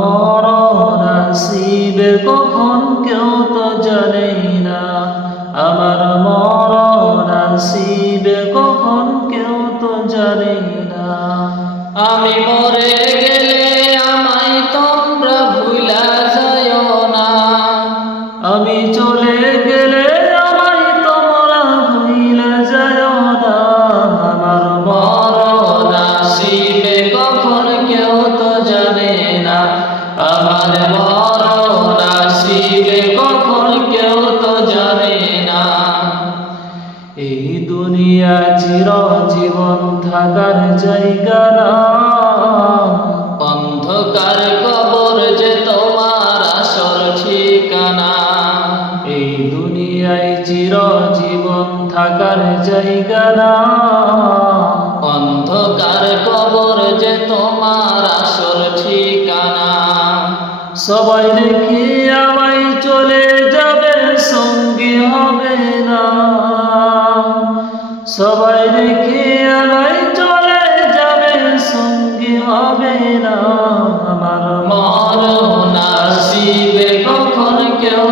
মরণ আসিবে কখন কেউ তো জানে না, আমার মরণ আসিবে কখন কেউ তো জানে না। আমি মরে গেলে আমায় তোমরা ভুলা যায়ও না, আমি চলে গেলে আমায় তোমরা ভুলা যায় না, আমার মরণ আসিবে কখন কেউ তো জানে না, আমার মরণ আসিবে কখন কেউ তো জানে না। এই দুনিয়া চিরজীবন থাকার জায়গা না, অন্ধকার কবর যে তোমার আসল ঠিকানা। এই দুনিয়ায় চিরজীবন থাকার জায়গা না, অন্ধকার কবর যে তোমার আসল ঠিকানা। সবাই রেখে আমায় চলে যাবে সঙ্গী হবে না, সবাই রেখে আমায় চলে যাবে সঙ্গী হবে না, আমার মরণ আসিবে কখন কেউ